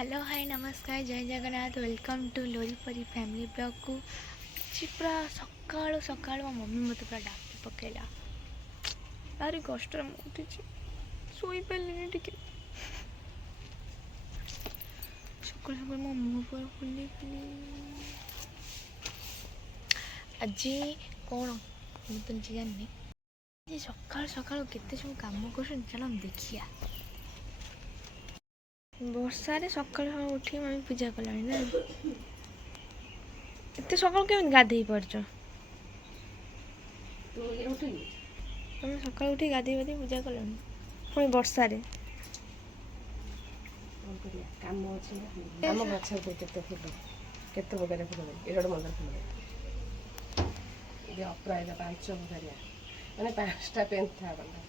Hello hi नमस्कार जय Jagannath welcome to Loripari family blog को पूरा सकाळु सकाळु मो मम्मी मत पूरा डाकी पकेला भारी कष्ट उठी शोई पारे टे सकाल सकाल मो मुँह पूरा फुली फुली आज कौन मुझे तो जानी सकाल सकाल केते सब काम कर चल देखिया ବର୍ଷାରେ ସକାଳୁ ଉଠି ମମି ପୂଜା କଲାଣି ନା ଏତେ ସକାଳୁ କେମିତି ଗାଧେଇ ପାରୁଛ ତମେ ସକାଳୁ ଉଠି ଗାଧେଇ ପାଧେଇ ପୂଜା କଲଣି ପୁଣି ବର୍ଷାରେ କାମ ଅଛି ଆମ ଗଛରେ କେତେ ଫୁଲ କେତେ ପ୍ରକାର ଫୁଲ ଏଇଟା ଗୋଟେ ମନ୍ଦାର ଫୁଲ ଅପରାଜିତା 5 ପ୍ରକାରିଆ ମାନେ 5ଟା ପେନ୍ଥା କଲା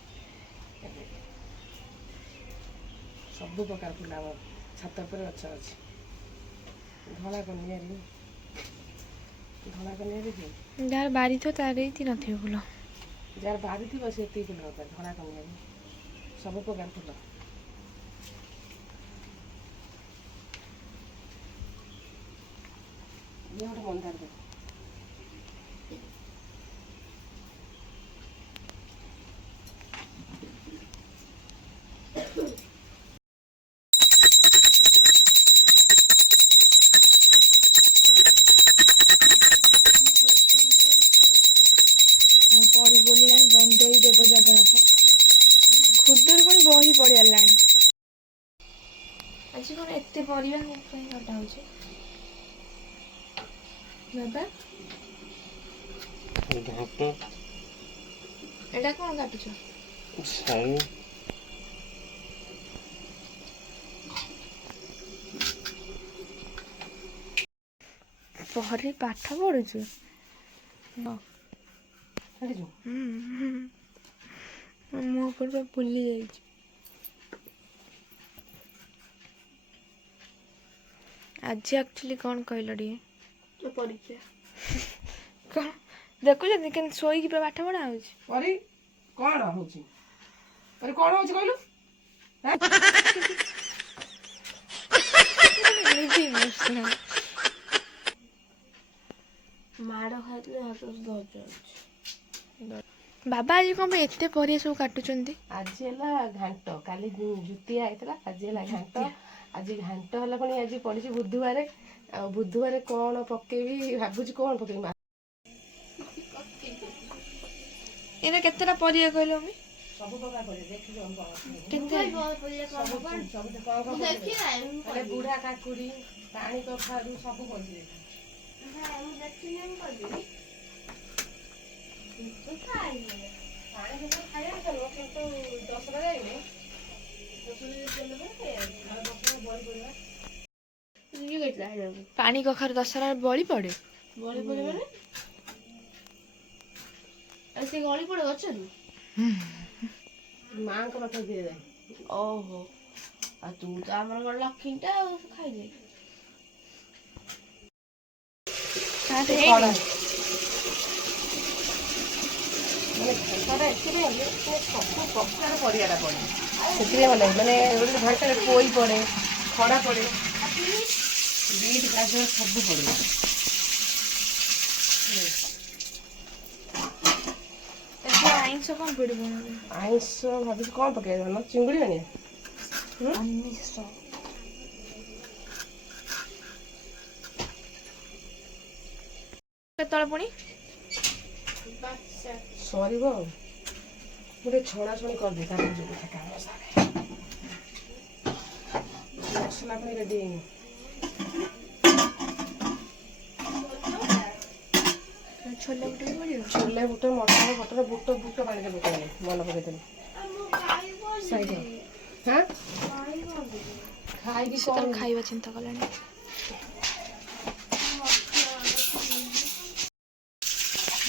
ସବୁ ପ୍ରକାର ଫୁଲ ଆମ ଛାତ ଉପରେ ଗଛ ଅଛି ଧଳା କନିଆରୀ ଯାହାର ବାରି ଥିବ ତାର ଏଇଠି ନଥିବ ଫୁଲ ଯାହାର ବାରି ଥିବ ସେ ଏତିକି ଫୁଲ ଦରକାର ଧଳା କନିଆରୀ ସବୁ ପ୍ରକାର ଫୁଲ ଇଏ ଗୋଟେ ମନ୍ଦାର ଦେଖ ବନ୍ଦଇ ଦେବ ଜଗନ୍ନାଥ ଖୁଦୁରୁକୁଣୀ ବହି ପଡ଼ିଗଲାଣି ଆଜି କ'ଣ ଏତେ ପରିବା ପାଇଁ କଟା ହେଉଛି ବାବା ଏଇଟା କ'ଣ କାଟୁଛ ପହରି ପାଠ ପଢୁଛୁ ମୋ ଉପରେ ଭୁଲି ଯାଇଛି ଆଜି ଆକ୍ଚୁଆଲି କ'ଣ କହିଲ ଟିକେ ପରୀକ୍ଷା କ'ଣ ଦେଖୁଛନ୍ତି କେମିତି ଶୋଇକି ପୁରା ପାଠ ପଢ଼ା ହେଉଛି ପରି କ'ଣ ହେଉଛି ପରି କ'ଣ ହେଉଛି କହିଲୁ ମାଡ଼ ଖାଇଥିଲେ ହାତ ଧୈର୍ଯ୍ୟ ଅଛି ବାବା ଆଜି କ'ଣ ପାଇଁ ଏତେ ପରିବା ସବୁ କାଟୁଛନ୍ତି ଆଜି ହେଲା ଘାଣ୍ଟ କାଲି ଜୁତିଆ ହେଇଥିଲା ଆଜି ହେଲା ଘାଣ୍ଟ ଆଜି ଘାଣ୍ଟ ହେଲା ପୁଣି ଆଜି ପଡ଼ିଛି ବୁଧବାରେ ଆଉ ବୁଧବାରେ କ'ଣ ପକେଇବି ଭାବୁଛି କ'ଣ ପକେଇବି ଏଇଟା କେତେଟା ପରିବା କହିଲ ମମି ସବୁ ପ୍ରକାର ପରିବା ଦେଖିଛ ବୁଢ଼ା କାକୁଡ଼ି ପାଣି କଖାରୁ ସବୁ ପଡ଼ିଛି ପାଣି କଖାରୁ ଦଶହରା ବଳି ପଡ଼େ ବଳି ପଡ଼େ ମାନେ ସେ ଗଳି ପଡ଼େ ଗଛରୁ ମାଙ୍କ ପାଖ ଦିଆଯାଏ ଓହୋ ଆଉ ତୁ ତ ଆମର ଗୋଟେ ଲକ୍ଷ୍ମୀଟା ଆଉ ଖାଇଦେ ସବୁ ପ୍ରକାର ପରିବାଟା ପଡ଼େ ସେଥିରେ ମାନେ ଗୋଟେ ଘାଣ୍ଟରେ ପୋଇ ପଡ଼େ ଖଡ଼ା ପଡ଼େ ବିଟ୍ ଗାଜର ସବୁ ପଡ଼େ ଆଇଁଷ କ'ଣ ପଡ଼ିବ ଆଇଁଷ ଭାବୁଛି କ'ଣ ପକେଇବା ଜାଣ ଚିଙ୍ଗୁଡ଼ି ଆଣିବା କେତେବେଳେ ପୁଣି ସରିବ ଆଉ ଗୋଟେ ଛଣାଛଣି କରିଦିଏ ତାକୁ ଯୋଉ କାମ ସାରେ ମସଲା ପୁଣି ରେଡ଼ି ହେଇନି ଛୋଲେ ବୁଟ ବି ପଡ଼ିବ ଛୋଲେ ବୁଟ ମଟର ଫଟର ବୁଟ ପାଣିରେ ପକେଇଲି ମନେ ପକେଇଦେଲି ସାଇଡ଼ ହାଁ ଖାଇକି କ'ଣ ଖାଇବା ଚିନ୍ତା କଲାଣି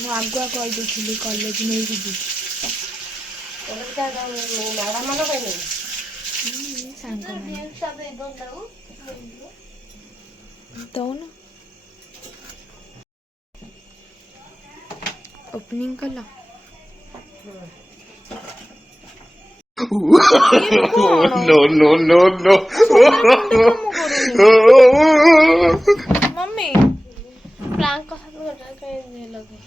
ମୁଁ ଆଗୁଆ କହିଦେଇଥିଲି କଲେଜ ନେଇକି ଯିବି ମ୍ୟାଡ଼ାମ ପାଇଁ ସାଙ୍ଗମାନେ ଦଉନ ଓପନିଂ କଲ No, no, no, no. Mummy prank का हाथ में कहीं लगे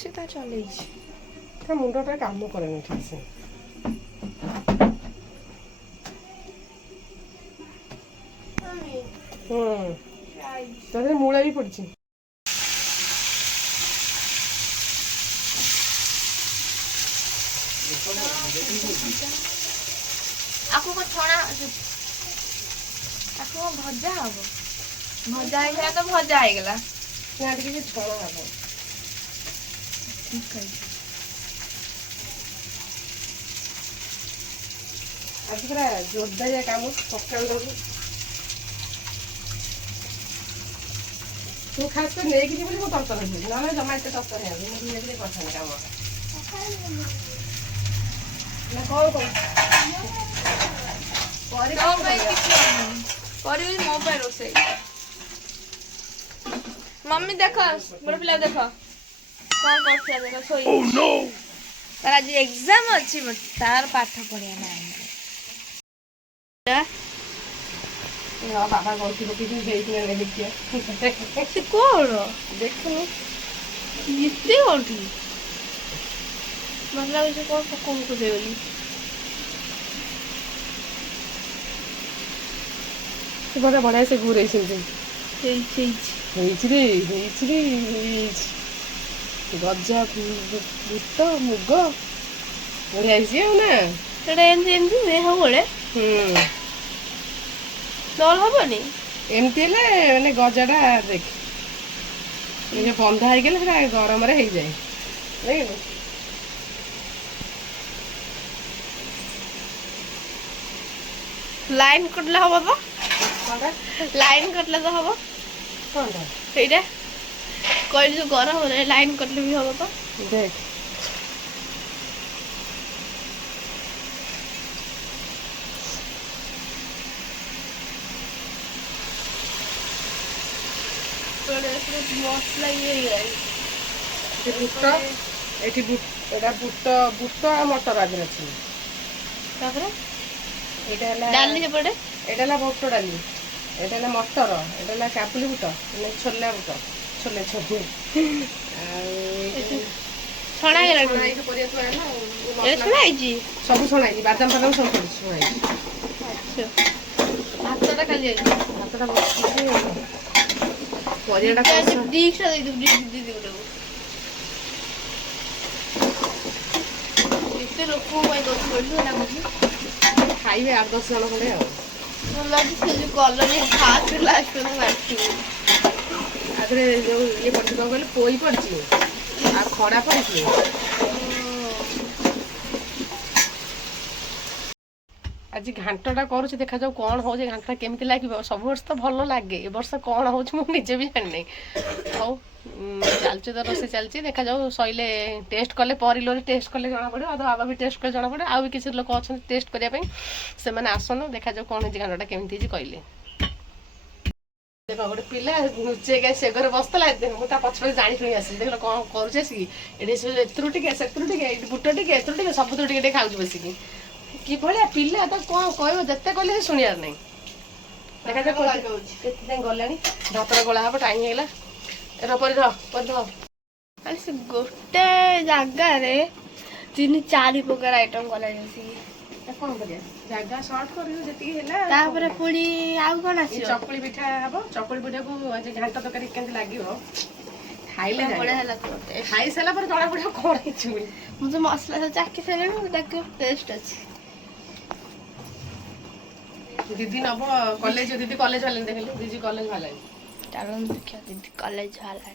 সেটা চলেইছে তা মুন্ডটা কাম করেনি ঠিকসে তাদের মূলা ବି ପଡିଛି ଆକୁ କଣ ଛଣା ଆକୁ କଣ ଭଜା ହବ ଭଜା ହେଇଥିଲା ତ ଭଜା ହେଇଗଲା ନା ଟିକେ ଛଣା ହବ ଆଜି ପୁରା ଜୋରଦାରିଆ କାମ ସକାଳୁ ତୁ ଖାସ କରି ନେଇକି ଯିବୁ ବୋଲି ମୁଁ ତରତର ହେବି ନହେଲେ ଜମା ଏତେ ତରତର ହେବି ମୁଁ ଧୀରେ ଧୀରେ କରିଥାନ୍ତି କାମ ନା କଣ କରିବି ମୋ ପାଇଁ ରୋଷେଇ ମମ୍ମି ଦେଖ ବଡ଼ ପିଲା ଦେଖ କଣ କରୁଥିଲା ଦେଖ ଶୋଇ ତାର ଆଜି ଏକ୍ଜାମ ଅଛି ତାର ପାଠ ପଢିବା ନାହିଁ ବାବା କହୁଥିବ କିଛି ହେଇଥିଲା ଦେଖିବା ସେ କଣ ଦେଖୁନୁ ଏତେ କରୁଥିଲି ମତେ ଲାଗୁଛି କଣ ପକଉକୁ ଦେ ବୋଲି ବଢିଆ ବଢିଆ ସେ ଘୁରେଇଛନ୍ତି ହେଇଛି ହେଇଛି ଗଜା ବୁଟ ମୁଗ ବଢିଆ ହେଇଛି ଆଉ ନା ସେଟା ଏମିତି ଏମିତି ହୁଏ ସବୁବେଳେ ନହେଲେ ହବନି ଏମିତି ହେଲେ ମାନେ ଗଜାଟା ଦେଖ ଇଏ ବନ୍ଧା ହେଇଗଲେ ସେଟା ଗରମରେ ହେଇଯାଏ ଦେଖିଲୁ ଲାଇନ କଟିଲେ ହବ ତ କଣଟା ଲାଇନ କଟିଲେ ତ ହବ କଣଟା ସେଇଟା କହିଲି ଯୋଉ ଗରମରେ ଲାଇନ କଟିଲେ ବି ହବ ତ ଦେଖ ମସଲା ଇଏ ହେଇଗଲାଣି ବୁଟ ଏଠି ଏଇଟା ବୁଟ ଆଉ ମଟର ଆଦିରେ ଅଛି ତାପରେ ଏଇଟା ହେଲା ଡାଲି ସେପଟେ ଏଇଟା ହେଲା ବୁଟ ଡାଲି ଏଇଟା ହେଲା ମଟର ଏଇଟା ହେଲା କାବୁଲି ବୁଟ ମାନେ ଛୋଲା ବୁଟ ଛୋଲେ ଛୋଲେ ଆଉ ଛଣା ହେଇଗଲାଣି ପରିବା ଥୁଆ ହେଲା ଛଣା ହେଇଛି ସବୁ ଛଣା ହେଇଛି ବାଦାମ ଫାଦାମ ସବୁ ପଡିଛି ଛଣା ହେଇଛି ଭାତଟା ଖାଲି ଅଛି ଭାତଟା ବସିଛି ପରିବାଟା ଡିକ୍ସଟା ଦେଇଦେବୁ ଏତେ ଲୋକଙ୍କ ପାଇଁ ଦଉଛି କହିଲୁ ନା ଖାଇବେ 8-10 ଜଣ ଖଣ୍ଡେ ଆଉ ଭଲ ଲାଗୁଛି ସେ ଯୋଉ କଲନି ଫାଷ୍ଟ ଲାଷ୍ଟ ମାରିଥିବୁ ଆଧରେ ଯୋଉ ଇଏ ପଡିଛି କଣ କହିଲେ ପୋଇ ପଡିଛି ଆଉ ଖଡା ପଡିଛି ଆଜି ଘାଣ୍ଟଟା କରୁଛି ଦେଖାଯାଉ କଣ ହଉଛି ଘାଣ୍ଟଟା କେମିତି ଲାଗିବ ସବୁ ବର୍ଷ ତ ଭଲ ଲାଗେ ଏ ବର୍ଷ କଣ ହଉଛି ମୁଁ ନିଜେ ବି ଜାଣିନାହିଁ ହଉ ଚାଲିଛି ତ ରୋଷେଇ ଚାଲିଛି ଦେଖାଯାଉ ସଇଲେ ଟେଷ୍ଟ କଲେ ପରିଲୋରେ ଟେଷ୍ଟ କଲେ ଜଣାପଡ଼ିବ ଆଉ ବାବା ବି ଟେଷ୍ଟ କଲେ ଜଣାପଡ଼ିବ ଆଉ ବି କିଛି ଲୋକ ଅଛନ୍ତି ଟେଷ୍ଟ କରିବା ପାଇଁ ସେମାନେ ଆସନ୍ତୁ ଦେଖାଯାଉ କଣ ହେଇଛି ଘାଣ୍ଟଟା କେମିତି ହେଇଛି କହିଲେ ଦେଖ ଗୋଟେ ପିଲା ଲୁଚେଇକି ସେ ଘରେ ବସିଥିଲା ମୁଁ ତା ପଛରେ ଜାଣି ଶୁଣି ଆସିଲି ଦେଖିଲ କଣ କରୁଛି ଆସିକି ଏଠି ଏଥିରୁ ଟିକେ ସେଥିରୁ ଟିକେ ଏଠି ବୁଟ ଟିକେ ଏଥିରୁ ଟିକେ ସବୁଥିରୁ ଟିକେ ଟିକେ ଖାଉଛି ବସିକି କିଭଳିଆ ପିଲା ତ କଣ କହିବ ଯେତେ କହିଲେ ସେ ଶୁଣିବାର ନାହିଁ ଦେଖାଯାଉ କେତେ ଯାଏଁ ଗଲାଣି ଭାତର ଗଳା ହବ ଟାଇମ୍ ହେଇଗଲା ସେ ଗୋଟେ ଜାଗାରେ 3-4 ପ୍ରକାର ଆଇଟମ୍ କଲାଣି ଆସିକି କଣ କରିବା ଜାଗା ସର୍ଟ କରିବୁ ଯେତିକି ହେଲା ତାପରେ ପୁଣି ଆଉ କଣ ଆସିବ ଚକୁଳି ପିଠା ହବ ଚକୁଳି ପିଠାକୁ ଆଜି ଘାଣ୍ଟ ତରକାରୀ କେମିତି ଲାଗିବ ଖାଇଲେ ବଢିଆ ହେଲା ଖାଇସାରିଲା ପରେ ଜଣା ପଡିବ କଣ ହେଇଛି ବୋଲି ମୁଁ ତ ମସଲା ସବୁ ଚାଖି ସାରିଲିଣି ତାକୁ ଟେଷ୍ଟ ଅଛି दीदी नब कॉलेज दीदी कॉलेज वाले देखले दीदी कॉलेज वाला चालन देखियो दीदी कॉलेज वाला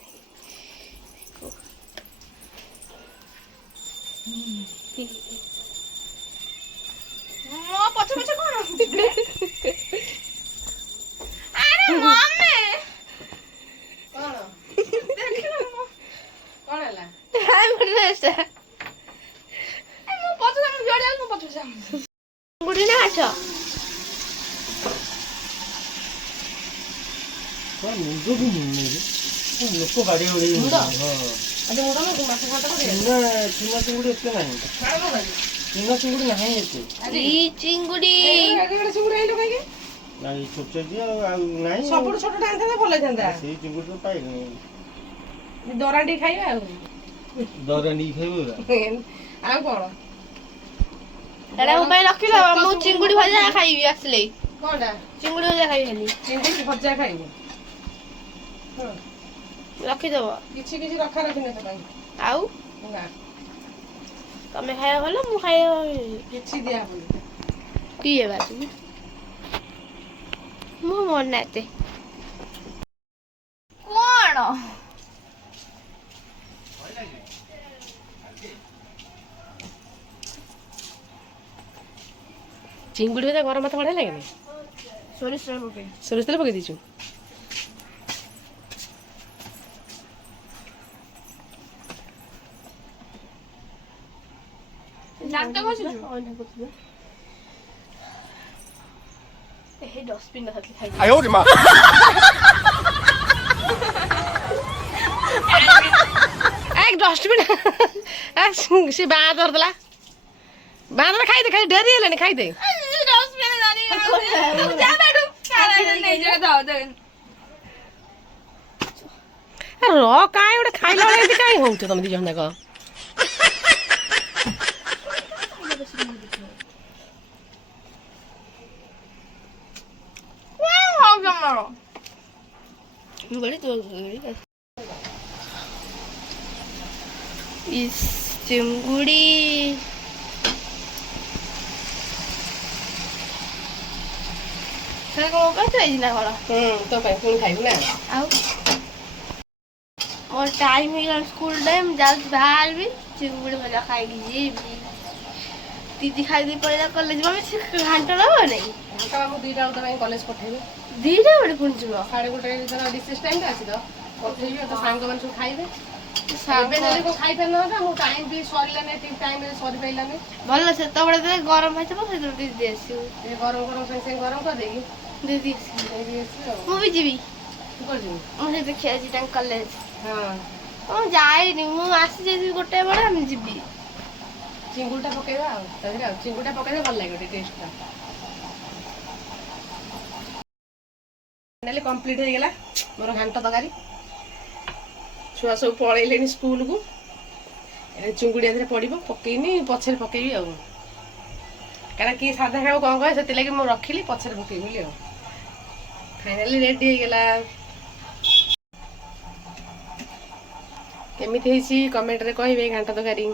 मो पछ पछ कोन अरे मम्मी कोन देखिलो कोन हला हाय बड्रेस ए मो पछ हम जोड़े ମୁଣ୍ଡକୁ ମୁଣ୍ଡ ଲୋକ ବାଡିଆ ବାଡିଆ ମୁଣ୍ଡ? ହଁ ଆଜି ମୁଣ୍ଡ ନା ମାଛ ଘାଣ୍ଟ କରିବା ଚୁନା ଚିଙ୍ଗୁଡ଼ି ଏତେ ନାହିଁ ଚୁନା ଚିଙ୍ଗୁଡ଼ି ନାହିଁ ଏତେ ଏଇ ଚିଙ୍ଗୁଡ଼ି ଚିଙ୍ଗୁଡ଼ି ଆଣିଲୁ କାହିଁକି? ନାଇଁ ଛୋଟ ଛୋଟିଆ ଆଉ ନାହିଁ ସବୁଠୁ ଛୋଟଟା ଆଣିଥାନ୍ତା ଭଲ ହେଇଥାନ୍ତା। ସେଇ ଚିଙ୍ଗୁଡ଼ି ତ ପାଇନି ଦରାଣ୍ଡି ଖାଇବା ଆଉ ଦରାଣ୍ଡିକି ଖାଇବୁ ଆଉ କଣ ଏଟା ମୋ ପାଇଁ ରଖିଲ ମୁଁ ଚିଙ୍ଗୁଡ଼ି ଭଜା ଖାଇବି ଆସିଲେ କଣଟା ଚିଙ୍ଗୁଡ଼ି ଭଜା ଖାଇବି ଖାଲି ଚିଙ୍ଗୁଡ଼ି ଭଜା ଖାଇବୁ ରଖିଦେବ କିଛି କିଛି ରଖା ରଖି ନାହିଁ ତୋ ପାଇଁ ଆଉ ନା ତମେ ଖାଇବା ଭଲ ମୁଁ ଖାଇବା କିଛି ଦିଆହବନି କିଏ ବାଛୁ ମୁଁ ମନା ଏତେ କଣ ଚିଙ୍ଗୁଡ଼ି ଭଜା ଗରମ ଭାତ ବଢ଼ିଆ ଲାଗେନି ସୋରିଷ ତେଲ ପକେଇ ସୋରିଷ ତେଲ ପକେଇ ଦେଇଛୁ ଦାନ୍ତ ଘଷୁଛୁ ଏହି ଡଷ୍ଟବିନ୍ ଧରିକି ଖାଇବି ଡଷ୍ଟବିନ୍ ସେ ବାଁ ଧରିଦେଲା ବାଁ ଧର ଖାଇଦେ ଖାଇ ଡେରି ହେଲାଣି ଖାଇଦେ ର କାଇଁ ଗୋଟେ ଖାଇଲା ବେଳେ ଏମିତି କାଇଁ ହଉଛ ତମେ ଦି ଜଣ ଯାକ ଚିଙ୍ଗୁଡ଼ି ସେଟା କଣ କରିଛି ନା କଣ ତୋ ପାଇଁ ପୁଣି ଖାଇବୁ ନା ଆଉ ମୋର ଟାଇମ୍ ହେଇଗଲା ସ୍କୁଲ ଟାଇମ୍ ଯାଉଛି ବାହାରିବି ଚିଙ୍ଗୁଡ଼ି ଭଜା ଖାଇକି ଯିବି ଦିଦି ଖାଇଦେଇ ପଳେଇଲା କଲେଜ ଆମେ ସେ ଘାଣ୍ଟ ନେବ ନାଇଁ ଘଣ୍ଟା ମୁଁ 2ଟା ବେଳକୁ ତୋ ପାଇଁ କଲେଜ ପଠେଇବି 2ଟା ବେଳେ ପୁଣି ଯିବ 1:30 ଧର ରିସେସ୍ ଟାଇମ୍ରେ ଆସି ତ ପଠେଇବି ଆଉ ତୋ ସାଙ୍ଗମାନେ ସବୁ ଖାଇବେ ସାଙ୍ଗ ଏବେ ଯଦି କଣ ଖାଇପାରିନଥାନ୍ତା ମୁଁ ଟାଇମ୍ ବି ସରିଲାନି ଠିକ୍ ଟାଇମ୍ରେ ସରିପାରିଲାନି ଭଲ ସେତେବେଳେ ଦେଲେ ଗରମ ହେଇଥିବ ସେଥିରୁ ଦିଦି ଆସିବୁ ଏ ଗରମ ଗରମ ସାଙ୍ଗେ ସାଙ୍ଗେ ଗରମ କରିଦେଇକି ଦିଦି ଆସିବୁ ଦେଇକି ଆସିବି ଆଉ ମୁଁ ବି ଯିବି ତୁ କୁଆଡ଼େ ଯିବୁ ମୁଁ ସେ ଦେଖି ଆଜି ତାଙ୍କ କଲେଜ ହଁ ମୁଁ ଯାଇନି ମୁଁ ଆସି ଯାଇଥିବି 1 ବେଳେ ଆମେ ଯିବି ଚିଙ୍ଗୁଡ଼ିଟା ପକେଇବା ଆଉ ତା ଦେହରେ ଆଉ ଚିଙ୍ଗୁଡ଼ିଟା ପକେଇଲେ ଭଲ ଲାଗିବ ଟିକେ ଟେଷ୍ଟଟା ଫାଇନାଲି କମ୍ପ୍ଲିଟ୍ ହେଇଗଲା ମୋର ଘାଣ୍ଟ ତରକାରୀ ଛୁଆ ସବୁ ପଳେଇଲେଣି ସ୍କୁଲକୁ ଏବେ ଚିଙ୍ଗୁଡ଼ି ଏଥିରେ ପଡ଼ିବ ପକେଇନି ପଛରେ ପକେଇବି ଆଉ କାରଣ କିଏ ସାଧା ଖାଇବ କ'ଣ କହେ ସେଥିଲାଗି ମୁଁ ରଖିଲି ପଛରେ ପକେଇବି ବୋଲି ଆଉ ଫାଇନାଲି ରେଡ଼ି ହେଇଗଲା କେମିତି ହେଇଛି କମେଣ୍ଟରେ କହିବେ ଘାଣ୍ଟ ତରକାରୀ